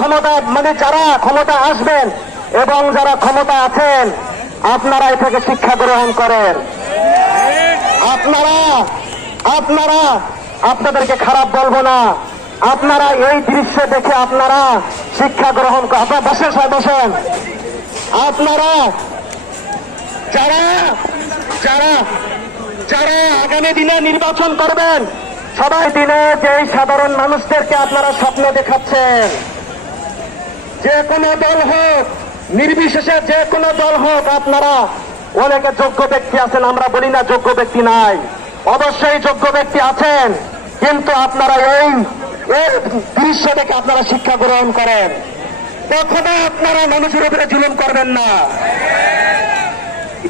ক্ষমতা মানে যারা ক্ষমতা আসবেন এবং যারা ক্ষমতা আছেন আপনারা এ থেকে শিক্ষা গ্রহণ করেন। আপনারা আপনাদেরকে খারাপ বলবো না, আপনারা এই দৃশ্য দেখে আপনারা শিক্ষা গ্রহণ করেন। আপনারা বসেন, সবাই বসেন। আপনারা যারা যারা যারা আগামী দিনে নির্বাচন করবেন, সবাই দিনে যেই সাধারণ মানুষদেরকে আপনারা স্বপ্ন দেখাচ্ছেন, যে কোনো দল হোক, নির্বিশেষে যে কোনো দল হোক, আপনারা অনেকে যোগ্য ব্যক্তি আছেন, আমরা বলি না যোগ্য ব্যক্তি নাই, অবশ্যই যোগ্য ব্যক্তি আছেন, কিন্তু আপনারা এই দৃশ্য থেকে আপনারা শিক্ষা গ্রহণ করেন। কখনো আপনারা মানুষের উপরে জুলুম করবেন না।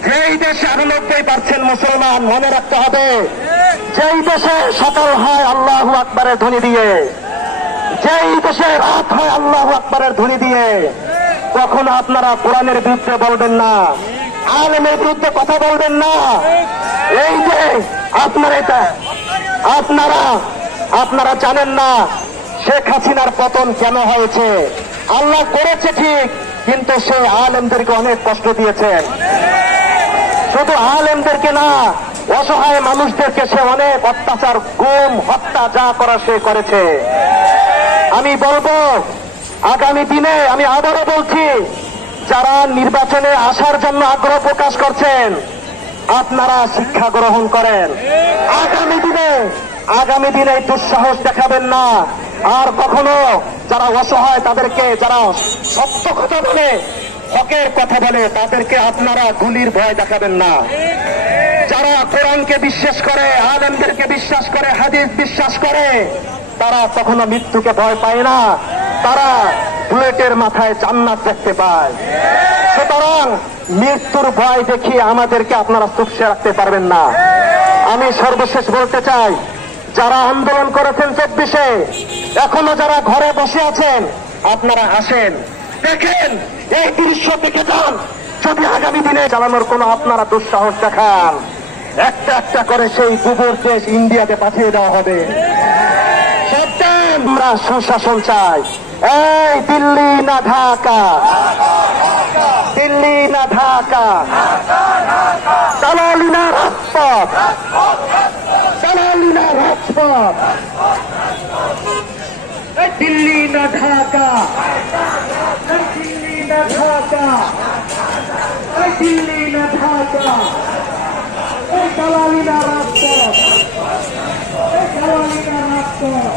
যেই দেশে ৯৮% মুসলমান, মনে রাখতে হবে, যেই দেশে সকাল হয় আল্লাহু আকবারের ধ্বনি দিয়ে, যেই দেশে রাত হয় আল্লাহু আকবারের ধ্বনি দিয়ে, কখনো আপনারা কোরআনের বিরুদ্ধে বলবেন না, আলেমের বিরুদ্ধে কথা বলবেন না। এই যে আপনারা জানেন না শেখ হাসিনার পতন কেন হয়েছে। আল্লাহ করেছে ঠিক, কিন্তু সে আলেমদেরকে অনেক কষ্ট দিয়েছেন। শুধু আলেমদেরকে না, অসহায় মানুষদেরকে সে অনেক অত্যাচার, গুম, হত্যা যা করা সে করেছে। আমি বলবো আগামী দিনে, আমি আবারও বলছি, যারা নির্বাচনে আসার জন্য আগ্রহ প্রকাশ করছেন আপনারা শিক্ষা গ্রহণ করেন। আগামী দিনে দুঃসাহস দেখাবেন না। আর কখনো যারা অসহায়, তাদেরকে যারা সত্য কথা বলে, হকের কথা বলে, তাদেরকে আপনারা গুলির ভয় দেখাবেন না। যারা কোরআনকে বিশ্বাস করে, আলেমদেরকে বিশ্বাস করে, হাদিস বিশ্বাস করে, তারা কখনো মৃত্যুকে ভয় পায় না, তারা বুলেটের মাথায় জান্নাত দেখতে পায়। সুতরাং মৃত্যুর ভয় দেখিয়ে আমাদেরকে আপনারা চুপসে রাখতে পারবেন না। আমি সর্বশেষ বলতে চাই, যারা আন্দোলন করেছেন 24-এ, এখনো যারা ঘরে বসে আছেন, আপনারা আসেন, দেখেন, এই দৃশ্য দেখে যান। যদি আগামী দিনে চালানোর কোনো আপনারা দুঃসাহস দেখান, একটা একটা করে সেই গোবর দেশ ইন্ডিয়াতে পাঠিয়ে দেওয়া হবে। আমরা সুশাসন চাই। এই দিল্লি না ঢাকা, দিল্লি না ঢাকা, দালালি না রাজপথ, দালালি না রাজপথ, দিল্লি না ঢাকা, দিল্লি না ঢাকা, দিল্লি না ঢাকা, দালালি না রাজপথ, দালালি না রাজপথ।